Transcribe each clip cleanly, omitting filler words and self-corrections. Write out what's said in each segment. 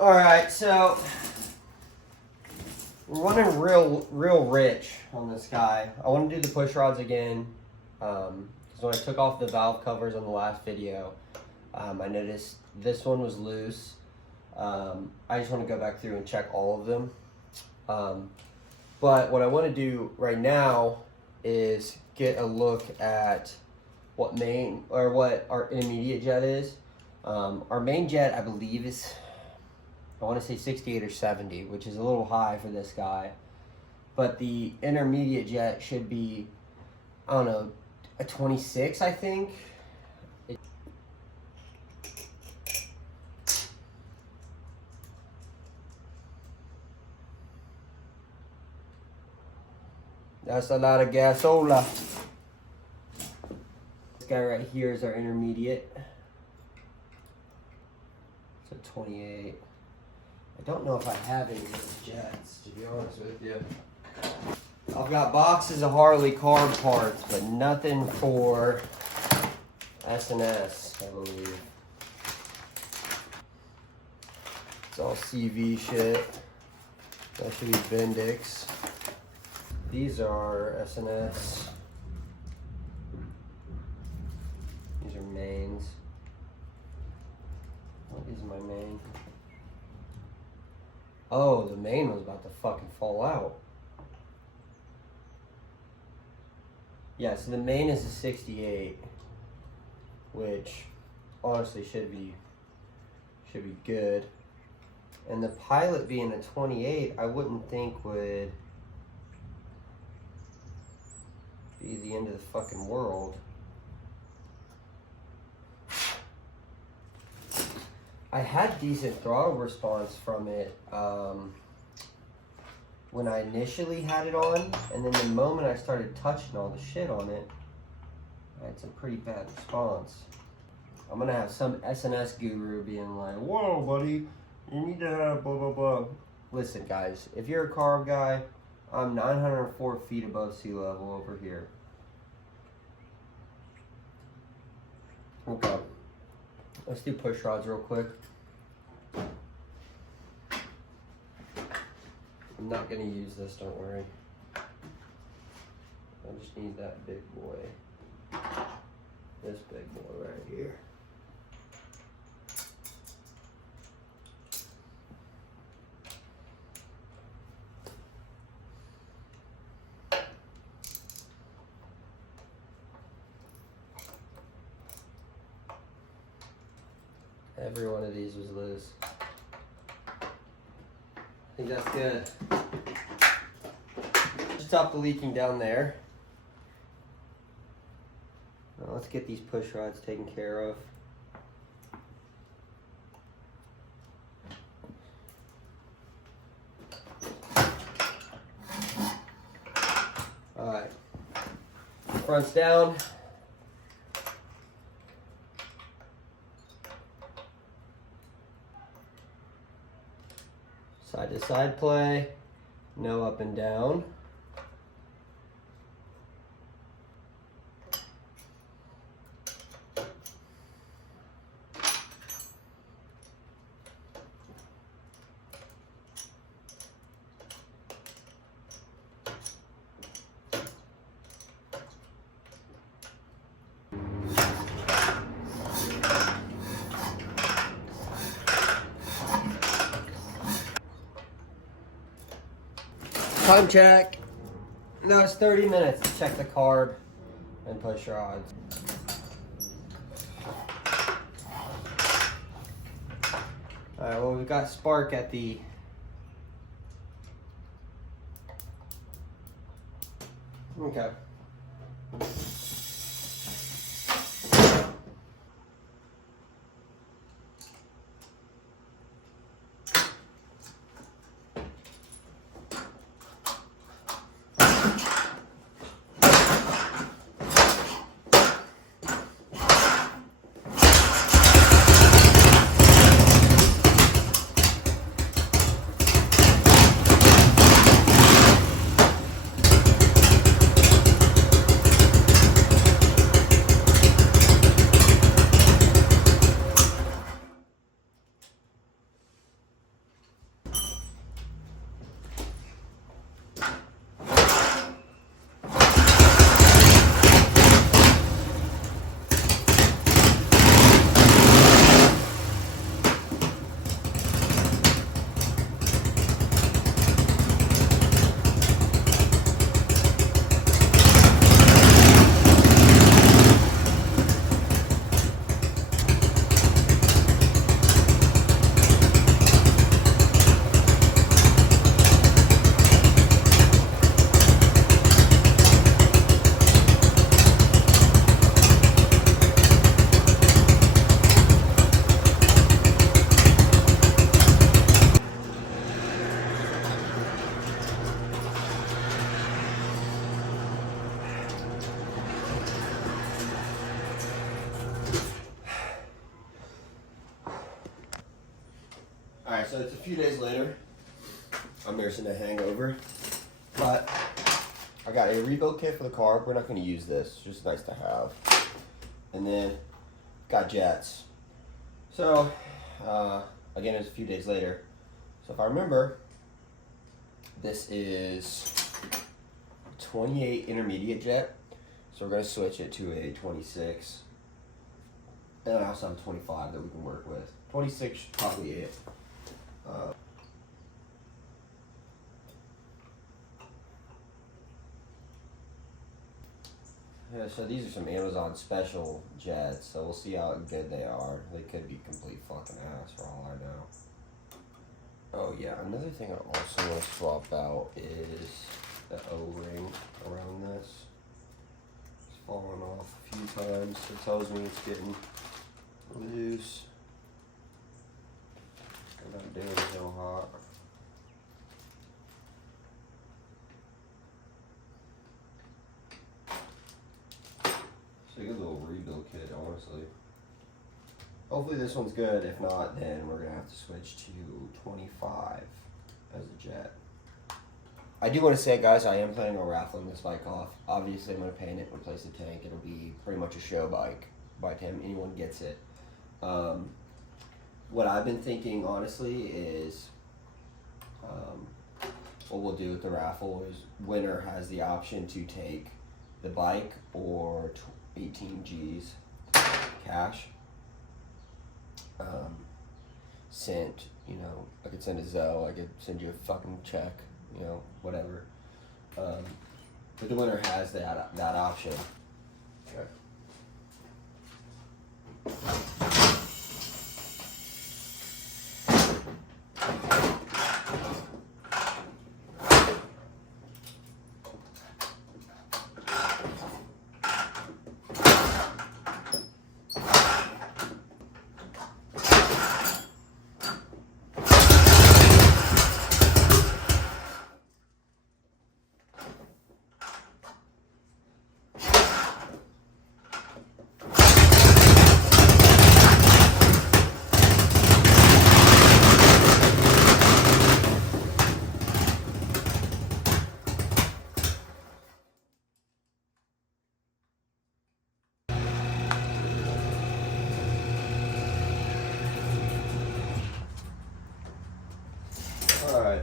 Alright, so we're running real rich on this guy. I want to do the push rods again. Because when I took off the valve covers on the last video, I noticed this one was loose. I just want to go back through and check all of them. But what I want to do right now is get a look at what our intermediate jet is. Our main jet, I believe, is, I want to say 68 or 70, which is a little high for this guy. But the intermediate jet should be, I don't know, a 26, I think. That's a lot of gasola. This guy right here is our intermediate. It's a 28. I don't know if I have any of those jets, to be honest with you. I've got boxes of Harley carb parts, but nothing for S&S, I believe. It's all CV shit. That should be Bendix. These are S&S. These are mains. What is my main? Oh, the main was about to fucking fall out. Yeah, so the main is a 68, which honestly should be good. And the pilot being a 28, I wouldn't think would be the end of the fucking world. I had decent throttle response from it when I initially had it on, and then the moment I started touching all the shit on it, I had some pretty bad response. I'm gonna have some S&S guru being like, whoa buddy, you need to have blah blah blah. Listen guys, if you're a carb guy, I'm 904 feet above sea level over here. Okay, let's do push rods real quick. I'm not gonna use this, don't worry. I just need that big boy. This big boy right here. Every one of these was loose. I think that's good. Stop the leaking down there. Now let's get these push rods taken care of. Alright. Front's down. Side to side play, no up and down. Time check. No, it's 30 minutes to check the carb and push rods. Alright, well, we've got spark at the okay. Alright, so it's a few days later. I'm nursing a hangover. But I got a rebuild kit for the car. We're not going to use this. It's just nice to have. And then got jets. So, again, it's a few days later. So if I remember, this is 28 intermediate jet. So we're going to switch it to a 26. And I also have 25 that we can work with. 26 is probably it. Yeah, so these are some Amazon special jets, so we'll see how good they are. They could be complete fucking ass for all I know. Oh yeah, another thing I also want to swap out is the O-ring around this. It's fallen off a few times. It tells me it's getting loose. I'm not doing so hot. It's a good little rebuild kit, honestly. Hopefully this one's good. If not, then we're gonna have to switch to 25 as a jet. I do want to say, guys, I am planning on raffling this bike off. Obviously, I'm gonna paint it, replace the tank. It'll be pretty much a show bike by the time anyone gets it. What I've been thinking, honestly, is what we'll do with the raffle is winner has the option to take the bike or 18 G's cash. Sent, you know, I could send a Zelle, I could send you a fucking check, you know, whatever. But the winner has that option. Okay. All right.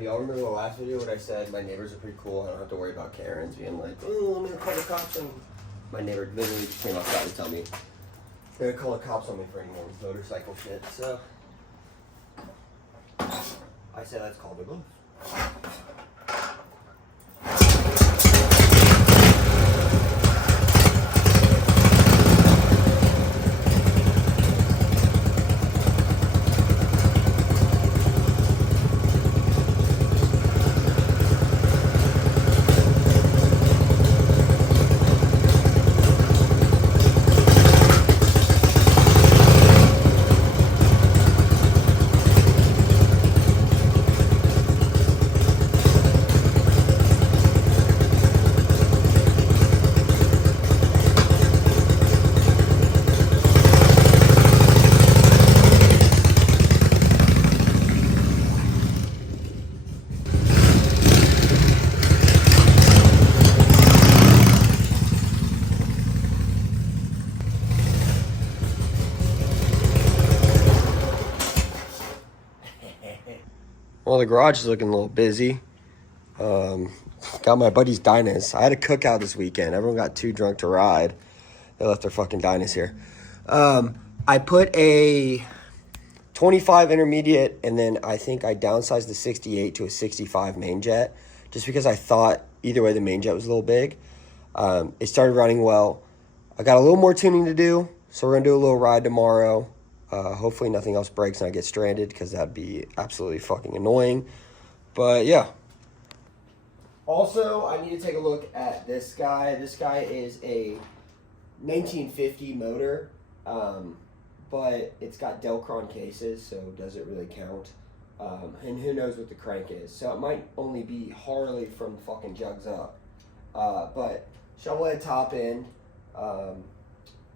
Y'all remember the last video when I said my neighbors are pretty cool, I don't have to worry about Karens being like, oh, I'm gonna call the cops on my neighbor literally just came outside to tell me they're gonna call the cops on me for any more motorcycle shit, so I say let's call the bluff. Well, the garage is looking a little busy. Got my buddy's Dynas. I had a cookout this weekend. Everyone got too drunk to ride. They left their fucking Dynas here. I put a 25 intermediate, and then I think I downsized the 68 to a 65 main jet, just because I thought either way the main jet was a little big. It started running well. I got a little more tuning to do, so we're gonna do a little ride tomorrow. Hopefully nothing else breaks and I get stranded, because that'd be absolutely fucking annoying. But yeah. Also, I need to take a look at this guy. This guy is a 1950 motor, but it's got Delcron cases, so does it really count? And who knows what the crank is. So it might only be Harley from fucking Jugs Up. But shovel head top end,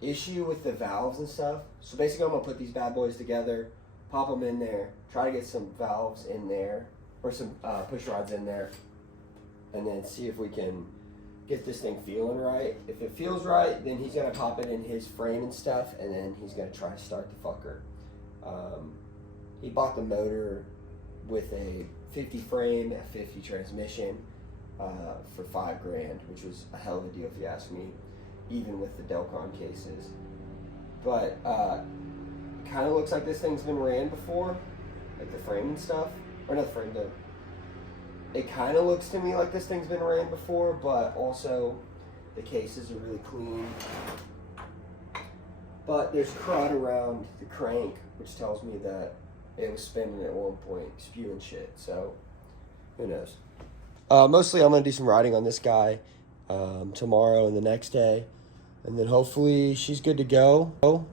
issue with the valves and stuff. So basically I'm gonna put these bad boys together, pop them in there, try to get some valves in there, or some push rods in there, and then see if we can get this thing feeling right. If it feels right, then he's gonna pop it in his frame and stuff, and then he's gonna try to start the fucker. He bought the motor with a 50 frame, a 50 transmission for $5,000, which was a hell of a deal if you ask me, even with the Delcron cases. But it kind of looks like this thing's been ran before, like the frame and stuff, or not the frame, it kind of looks to me like this thing's been ran before, but also the cases are really clean. But there's crud around the crank, which tells me that it was spinning at one point, spewing shit, so who knows. Mostly I'm going to do some riding on this guy tomorrow and the next day, and then hopefully she's good to go.